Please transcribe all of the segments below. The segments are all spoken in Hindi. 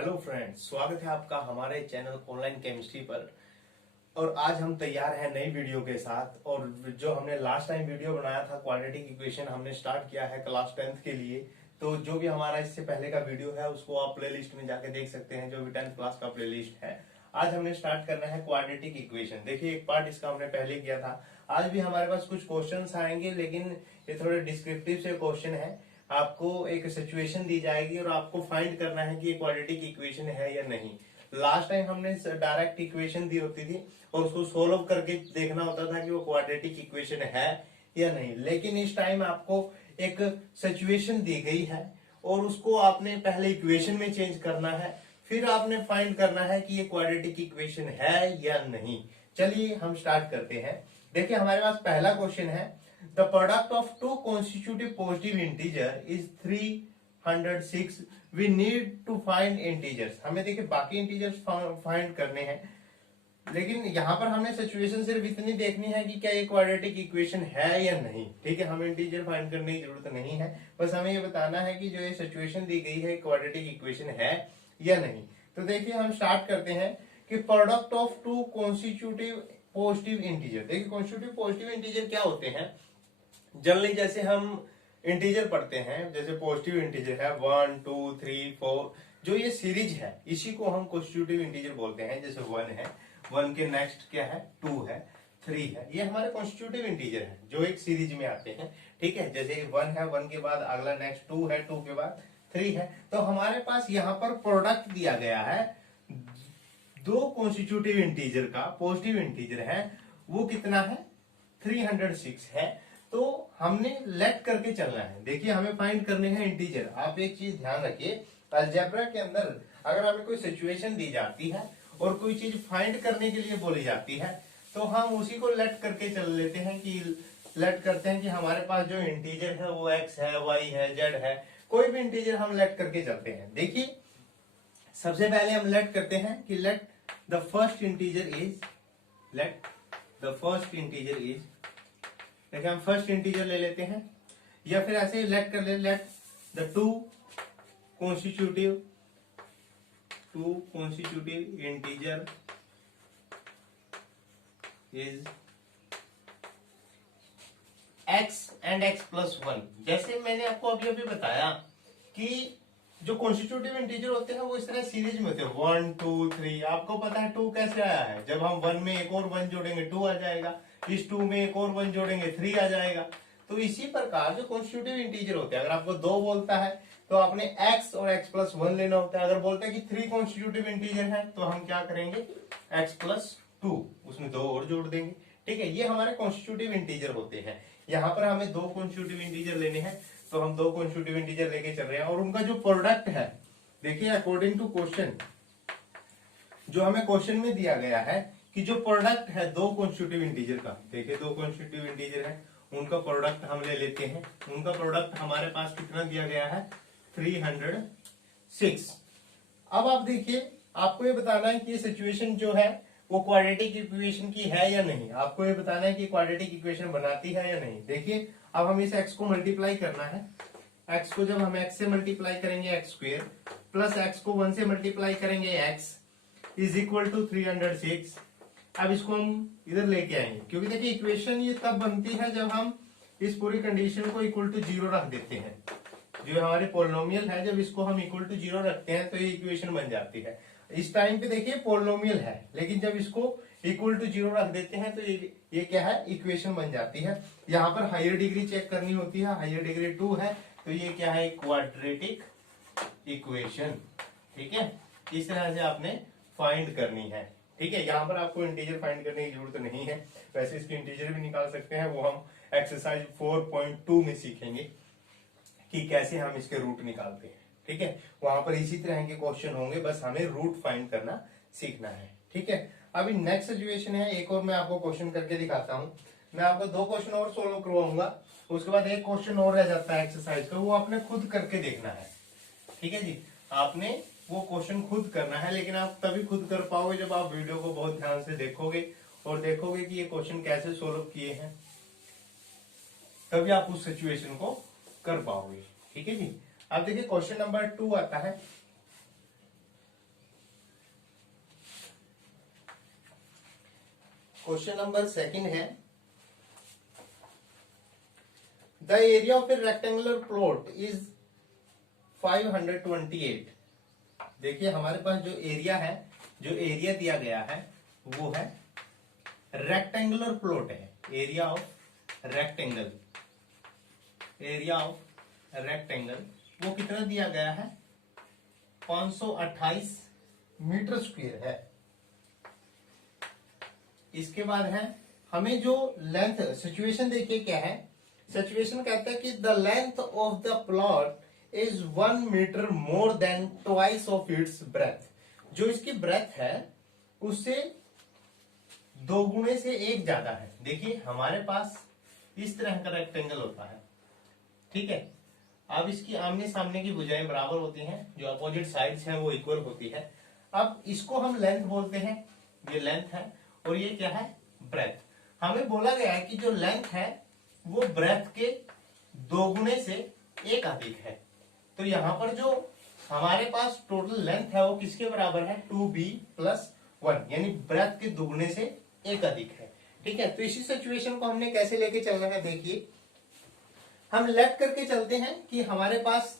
हेलो फ्रेंड्स, स्वागत है आपका हमारे चैनल ऑनलाइन केमिस्ट्री पर। और आज हम तैयार हैं नई वीडियो के साथ। और जो हमने लास्ट टाइम वीडियो बनाया था क्वाड्रेटिक इक्वेशन हमने स्टार्ट किया है क्लास 10th के लिए। तो जो भी हमारा इससे पहले का वीडियो है उसको आप प्लेलिस्ट में जाके देख सकते हैं, जो भी 10th क्लास का प्लेलिस्ट है। आज हमने स्टार्ट करना है क्वाड्रेटिक इक्वेशन। देखिए, एक पार्ट इसका हमने पहले किया था। आज भी हमारे पास कुछ क्वेश्चंस आएंगे, लेकिन ये थोड़े डिस्क्रिप्टिव से क्वेश्चन है। आपको एक सिचुएशन दी जाएगी और आपको फाइंड करना है कि ये क्वाड्रेटिक इक्वेशन है या नहीं। लास्ट टाइम हमने डायरेक्ट इक्वेशन दी होती थी और उसको सोल्व करके देखना होता था कि वो क्वाड्रेटिक इक्वेशन है या नहीं। लेकिन इस टाइम आपको एक सिचुएशन दी गई है और उसको आपने पहले इक्वेशन में चेंज करना है, फिर आपने फाइंड करना है कि ये क्वाड्रेटिक इक्वेशन है या नहीं। चलिए हम स्टार्ट करते हैं। देखिए, हमारे पास पहला क्वेश्चन है, the product of two constitutive positive integer is 306। We need to find integers. हमें देखिए बाकी इंटीजर्स फाइंड करने हैं, लेकिन यहाँ पर हमने सिचुएशन सिर्फ इतनी देखनी है कि क्या ये क्वाड्रेटिक इक्वेशन है या नहीं। ठीक है, हमें इंटीजर फाइंड करने की जरूरत नहीं है, बस हमें ये बताना है कि जो ये सिचुएशन दी गई है क्वाड्रेटिक इक्वेशन है या नहीं। तो देखिए, हम स्टार्ट करते हैं कि product of two constitutive positive integer. देखिए, कॉन्स्टिट्यूटिव पॉजिटिव इंटीजर क्या होते हैं। जनरली जैसे हम इंटीजर पढ़ते हैं, जैसे पॉजिटिव इंटीजर है 1 2 3 4, जो ये सीरीज है इसी को हम कॉन्स्टिट्यूटिव इंटीजर बोलते हैं। जैसे 1 है, 1 के नेक्स्ट क्या है 2 है, 3 है, ये हमारे कॉन्स्टिट्यूटिव इंटीजर है जो एक सीरीज में आते हैं। ठीक है, जैसे 1 है, 1 के बाद अगला नेक्स्ट 2 है, 2 के बाद 3 है। तो हमारे पास यहाँ पर प्रोडक्ट दिया गया है दो कॉन्स्टिट्यूटिव इंटीजर का, पॉजिटिव इंटीजर है, वो कितना है 306 है। तो हमने लेट करके चलना है। देखिए, हमें फाइंड करने हैं इंटीजर। आप एक चीज ध्यान रखिए, अलजेब्रा के अंदर अगर हमें कोई सिचुएशन दी जाती है और कोई चीज फाइंड करने के लिए बोली जाती है तो हम उसी को लेट करके चल लेते हैं कि लेट करते हैं कि हमारे पास जो इंटीजर है वो x है, y है, z है, कोई भी इंटीजर हम लेट करके चलते हैं। देखिए, सबसे पहले हम लेट करते हैं कि let the first integer is, let the first integer is, देखिए हम फर्स्ट इंटीजर ले लेते हैं, या फिर ऐसे लेट कर ले, let the two constitutive integer is x and x plus 1। जैसे मैंने आपको अभी अभी बताया कि जो कॉन्स्टिट्यूटिव इंटीजर होते हैं वो इस तरह सीरीज में होते हैं 1 2 3। आपको पता है 2 कैसे आया है, जब हम 1 में एक और 1 जोड़ेंगे 2 आ जाएगा, इस 2 में एक और 1 जोड़ेंगे 3 आ जाएगा। तो इसी प्रकार जो कॉन्स्टिट्यूटिव इंटीजर होते हैं, अगर आपको 2 बोलता है तो आपने x और x प्लस 1 लेना होता है। अगर बोलते हैं कि 3 कॉन्स्टिट्यूटिव इंटीजर है तो हम क्या करेंगे x प्लस 2, उसमें 2 और जोड़ देंगे। ठीक है, ये हमारे कॉन्स्टिट्यूटिव इंटीजर होते हैं। यहाँ पर हमें 2 कॉन्स्टिट्यूटिव इंटीजर लेने हैं तो हम 2 कॉन्स्टिट्यूटिव इंटीजर लेके चल रहे हैं। और उनका जो प्रोडक्ट है, देखिए अकॉर्डिंग टू क्वेश्चन, जो हमें क्वेश्चन में दिया गया है कि जो प्रोडक्ट है 2 कॉन्स्टिट्यूटिव इंटीजर का, देखिए 2 कॉन्स्टिट्यूटिव इंटीजर है, उनका प्रोडक्ट हम ले लेते हैं। उनका प्रोडक्ट हमारे पास कितना दिया गया है 306। अब आप देखिए, आपको ये बताना है कि ये सिचुएशन जो है वो क्वाड्रेटिक इक्वेशन की है या नहीं। आपको ये बताना है कि क्वाड्रेटिक इक्वेशन बनाती है या नहीं। देखिए, अब हम इस x को मल्टीप्लाई करना है। x को जब हम x से मल्टीप्लाई करेंगे x स्क्वेयर, प्लस x को 1 से मल्टीप्लाई करेंगे x इज इक्वल टू 306। अब इसको हम इधर लेके आएंगे, क्योंकि देखिए इक्वेशन ये तब बनती है जब हम इस पूरी कंडीशन को इक्वल टू 0 रख देते हैं। जो हमारे पोलिनोमियल है, जब इसको हम इक्वल टू 0 रखते हैं तो ये इक्वेशन बन जाती है। इस टाइम पे देखिए पोलिनोमियल है, लेकिन जब इसको इक्वल टू 0 रख देते हैं तो ये क्या है इक्वेशन बन जाती है। यहाँ पर हायर डिग्री चेक करनी होती है, हायर डिग्री 2 है, तो ये क्या है क्वाड्रेटिक इक्वेशन। ठीक है, इस तरह से आपने फाइंड करनी है। ठीक है, यहाँ पर आपको इंटीजर फाइंड करने की जरूरत नहीं है, वैसे इसके इंटीजर भी निकाल सकते हैं, वो हम एक्सरसाइज 4.2 में सीखेंगे कि कैसे हम इसके रूट निकालते हैं। ठीक है, वहां पर इसी तरह के क्वेश्चन होंगे, बस हमें रूट फाइंड करना सीखना है। ठीक है, अभी नेक्स्ट सिचुएशन है, एक और मैं आपको क्वेश्चन करके दिखाता हूँ। मैं आपको 2 क्वेश्चन और सोल्व करवाऊंगा, उसके बाद एक क्वेश्चन और रह जाता है एक्सरसाइज का, वो आपने खुद करके देखना है। ठीक है जी, आपने वो क्वेश्चन खुद करना है, लेकिन आप तभी खुद कर पाओगे जब आप वीडियो को बहुत ध्यान से देखोगे और देखोगे कि ये क्वेश्चन कैसे सोल्व किए हैं, तभी आप उस सिचुएशन को कर पाओगे। ठीक है जी, अब देखिए क्वेश्चन नंबर 2 आता है, क्वेश्चन नंबर सेकंड है, the area of A rectangular plot is 528। देखिए हमारे पास जो एरिया है, जो एरिया दिया गया है वो है रेक्टेंगुलर प्लॉट है, area of rectangle, area of rectangle वो कितना दिया गया है, 528 मीटर स्क्वायर है। इसके बाद है हमें जो लेंथ, सिचुएशन देखिए क्या है, सिचुएशन कहता है कि the length of the plot is 1 metre more than twice of its breadth. जो इसकी ब्रेथ है उससे 2 गुणे से 1 ज्यादा है। देखिए हमारे पास इस तरह का रेक्टेंगल होता है, ठीक है। अब इसकी आमने सामने की भुजाएं बराबर होती हैं, जो अपोजिट साइड्स हैं वो इक्वल होती है। अब इसको हम लेंथ बोलते हैं, ये लेंथ है और ये क्या है, ब्रेथ। हमें बोला गया है कि जो लेंथ है वो ब्रेथ के 2 गुणे से 1 अधिक है। तो यहां पर जो हमारे पास टोटल लेंथ है वो किसके बराबर है, 2b + 1, यानी ब्रेथ के 2 गुणे से 1 अधिक है, ठीक है। तो इसी सिचुएशन को हमने कैसे लेके चलना है, देखिए हम लेट करके चलते हैं कि हमारे पास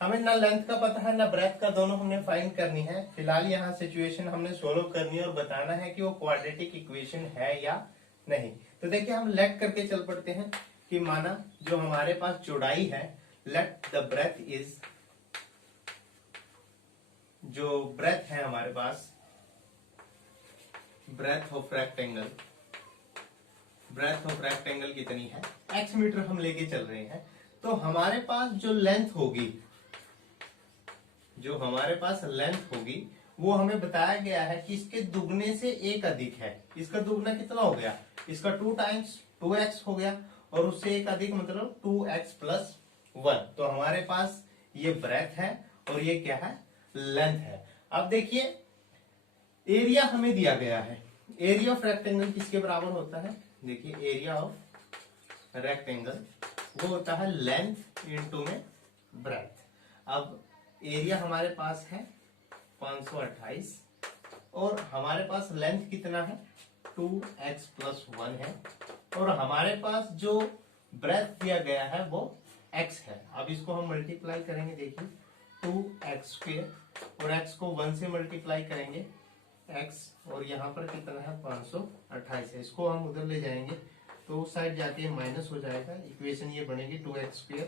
हमें ना लेंथ का पता है ना ब्रेथ का, दोनों हमने फाइंड करनी है। फिलहाल यहाँ सिचुएशन हमने सोल्व करनी है और बताना है कि वो क्वाड्रेटिक इक्वेशन है या नहीं। तो देखिए हम लेट करके चल पड़ते हैं कि माना जो हमारे पास चौड़ाई है, लेट द ब्रेथ इज, जो ब्रेथ है हमारे पास, breadth of rectangle, breadth of rectangle कितनी है, x मीटर हम लेके चल रहे हैं। तो हमारे पास जो लेंथ होगी, जो हमारे पास लेंथ होगी वो हमें बताया गया है कि इसके दुगने से 1 अधिक है। इसका दुगना कितना हो गया, इसका 2 टाइम्स 2x हो गया और उससे 1 अधिक मतलब 2x + 1। तो हमारे पास ये ब्रेथ है और ये क्या है, लेंथ है। अब देखिए एरिया हमें दिया गया है, एरिया ऑफ रेक्टेंगल किसके बराबर होता है, देखिए एरिया ऑफ रेक्टेंगल वो होता है लेंथ इंटू में ब्रेथ। अब एरिया हमारे पास है 528 और हमारे पास लेंथ कितना है, 2x + 1 है और हमारे पास जो ब्रेथ दिया गया है वो x है। अब इसको हम मल्टीप्लाई करेंगे, देखिए 2x² और x को 1 से मल्टीप्लाई करेंगे x, और यहाँ पर कितना है 528 है। इसको हम उधर ले जाएंगे तो उस साइड जाके माइनस हो जाएगा, इक्वेशन ये बनेगी 2x²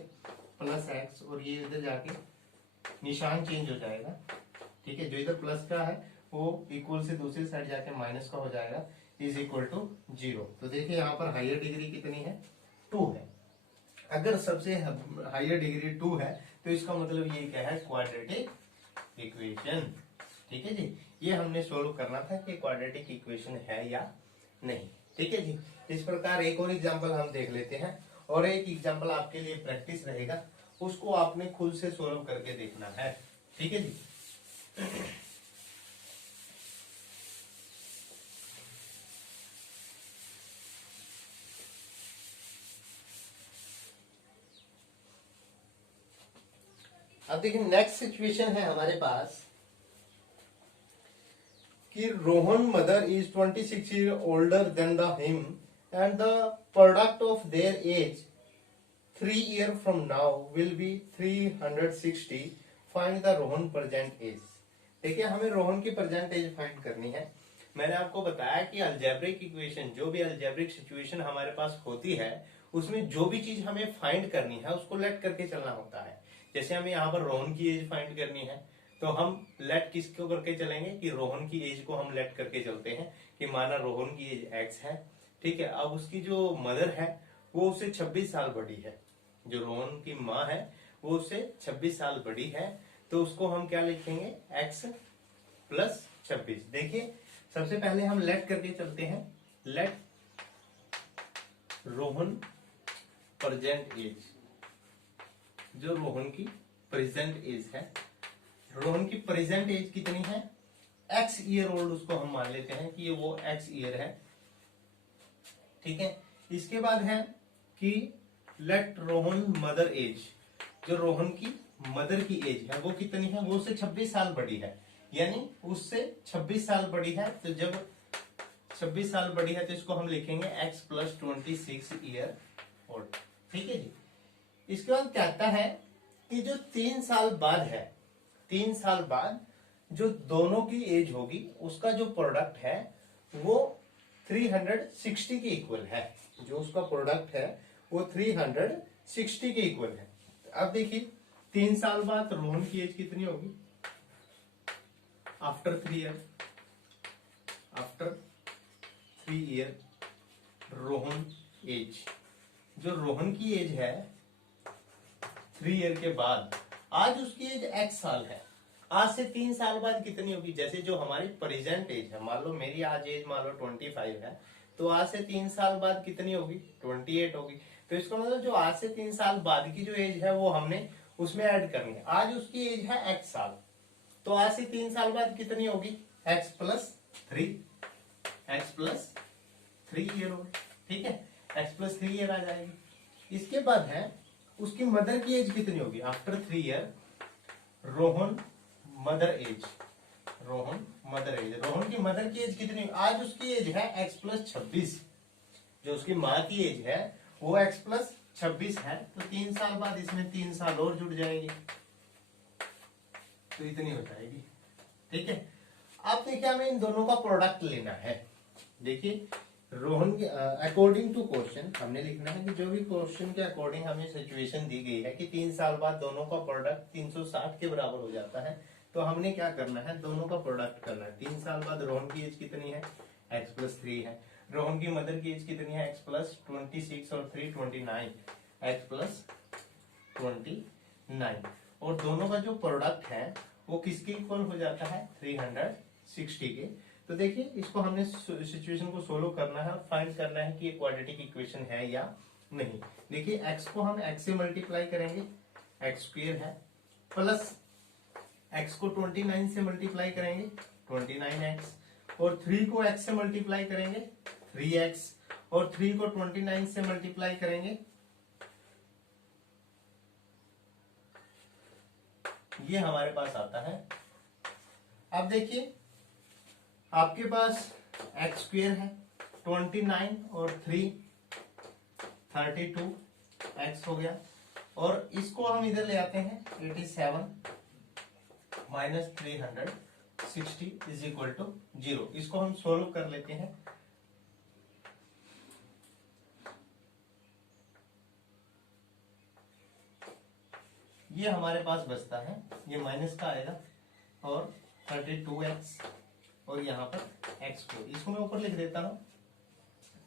+ x और ये इधर जाके निशान चेंज हो जाएगा, ठीक है। जो इधर प्लस का है वो इक्वल से दूसरी साइड जाके माइनस का हो जाएगा, इज इक्वल टू 0। तो देखिए यहाँ पर हायर डिग्री कितनी है, 2 है। अगर सबसे हायर डिग्री 2 है तो इसका मतलब ये क्या है, क्वाड्रेटिक इक्वेशन, ठीक है जी। ये हमने सोल्व करना था कि क्वाड्रेटिक इक्वेशन है या नहीं, ठीक है जी। इस प्रकार एक और एग्जांपल हम देख लेते हैं और एक एग्जांपल आपके लिए प्रैक्टिस रहेगा, उसको आपने खुद से सोल्व करके देखना है, ठीक है जी। अब देखिए नेक्स्ट सिचुएशन है हमारे पास कि Rohan mother is 26 years older than the him and the product of their age 3 years from now will be 360. Find the Rohan present age. देखिए हमें रोहन की प्रेजेंट एज फाइंड करनी है। मैंने आपको बताया कि अलजेब्रिक इक्वेशन, जो भी अलजेब्रिक सिचुएशन हमारे पास होती है उसमें जो भी चीज हमें फाइंड करनी है उसको लेट करके चलना होता है। जैसे हमें यहाँ पर रोहन की एज फाइंड करनी है तो हम लेट किसको करके चलेंगे कि रोहन की एज को हम लेट करके चलते हैं कि माना रोहन की एज x है, ठीक है। अब उसकी जो मदर है वो उससे 26 साल बड़ी है, जो रोहन की माँ है वो उससे 26 साल बड़ी है, तो उसको हम क्या लिखेंगे, x + 26। देखिए सबसे पहले हम लेट करके चलते हैं, लेट रोहन प्रेजेंट एज, जो रोहन की प्रेजेंट एज है, रोहन की प्रेजेंट एज कितनी है, x ईयर ओल्ड उसको हम मान लेते हैं कि ये वो x ईयर है, ठीक है। इसके बाद है कि लेट रोहन मदर एज, जो रोहन की मदर की एज है वो कितनी है, वो उससे 26 साल बड़ी है, यानी उससे 26 साल बड़ी है। तो जब 26 साल बड़ी है तो इसको हम लिखेंगे x प्लस 26 ईयर ओल्ड। ठीक है जी। इसके बाद कहता है कि जो 3 साल बाद है, 3 साल बाद जो दोनों की एज होगी उसका जो प्रोडक्ट है वो 360 के इक्वल है। जो उसका प्रोडक्ट है वो 360 के इक्वल है। अब देखिए 3 साल बाद रोहन की एज कितनी होगी? After 3 year, after 3 year Rohan age, जो रोहन की एज है 3 ईयर के बाद, आज उसकी एज x साल है। आज से 3 साल बाद कितनी होगी? जैसे जो हमारी प्रेजेंट एज है, मान लो मेरी आज एज मान लो 25 है, तो आज से 3 साल बाद कितनी होगी? 28 होगी। तो इसका मतलब जो आज से 3 साल बाद की जो एज है वो हमने उसमें ऐड करनी है। आज उसकी एज है x साल, तो आज से 3 साल बाद कितनी होगी? x plus 3, x plus 3 year होगी। ठीक है, x प्लस 3 ईयर आ जाएगी। इसके बाद है उसकी मदर की एज कितनी होगी? After 3 year Rohan mother age, Rohan mother age, Rohan की मदर की एज कितनी होगी? आज उसकी एज है x प्लस 26, जो उसकी माँ की एज है वो x प्लस 26 है। तो 3 साल बाद इसमें 3 साल और जुड़ जाएंगे, तो इतनी हो जाएगी। ठीक है, अब देखिए हमें इन दोनों का प्रोडक्ट लेना है। देखिए रोहन के अकॉर्डिंग टू क्वेश्चन हमने लिखना है कि जो भी क्वेश्चन के अकॉर्डिंग हमें सिचुएशन दी गई है कि 3 साल बाद दोनों का प्रोडक्ट 360 के बराबर हो जाता है, तो हमने क्या करना है? दोनों का प्रोडक्ट करना है। 3 साल बाद रोहन की एज कितनी है? x प्लस 3 है। रोहन की मदर की एज कितनी है? x प्लस 26 और 3 29, x प्लस 29। और दोनों का जो प्रोडक्ट है वो किसके इक्वल हो जाता है? 360 के। तो देखिए इसको हमने सिचुएशन को सोल्व करना है और फाइंड करना है कि ये क्वाड्रेटिक इक्वेशन है या नहीं। देखिए x को हम x से मल्टीप्लाई करेंगे, x स्क्वायर है, प्लस x को 29 से मल्टीप्लाई करेंगे 29x, और 3 को x से मल्टीप्लाई करेंगे 3x, और 3 को 29 से मल्टीप्लाई करेंगे, ये हमारे पास आता है। अब देखिए आपके पास x स्क्वायर है, 29 और 3 32 x हो गया, और इसको हम इधर ले आते हैं 87 माइनस 360 इज इक्वल टू 0। इसको हम सोल्व कर लेते हैं। ये हमारे पास बचता है, ये माइनस का आएगा, और 32x और यहाँ पर x को, इसको मैं ऊपर लिख देता हूं।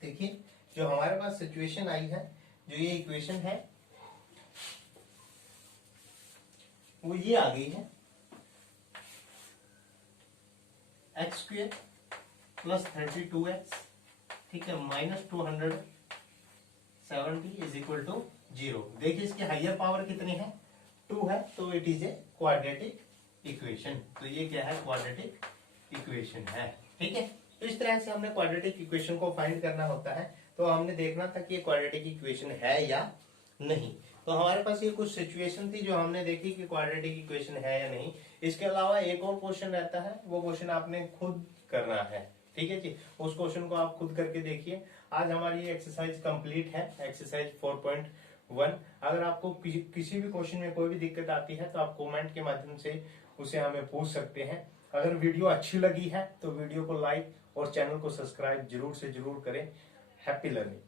देखिए जो हमारे पास सिचुएशन आई है, जो ये इक्वेशन है वो ये आ गई है, x स्क्वायर प्लस 32x, ठीक है, माइनस 270 इज इक्वल टू 0। देखिए इसकी हायर पावर कितनी है? 2 है, तो it is a quadratic equation. तो ये क्या है? क्वाड्रेटिक इक्वेशन है। ठीक है, तो इस तरह से हमने क्वाड्रेटिक इक्वेशन को फाइंड करना होता है। तो हमने देखना था कि ये क्वाड्रेटिक इक्वेशन है या नहीं। तो हमारे पास ये कुछ सिचुएशन थी जो हमने देखी कि क्वाड्रेटिक इक्वेशन है या नहीं। इसके अलावा एक और क्वेश्चन रहता है, वो क्वेश्चन आपने खुद करना है। ठीक है जी, उस क्वेश्चन को आप खुद करके देखिए। आज हमारी ये एक्सरसाइज कंप्लीट है, एक्सरसाइज 4.1। अगर आपको किसी भी क्वेश्चन में कोई भी दिक्कत आती है तो आप कमेंट के माध्यम से उसे हमें पूछ सकते हैं। अगर वीडियो अच्छी लगी है तो वीडियो को लाइक और चैनल को सब्सक्राइब जरूर से जरूर करें। Happy learning.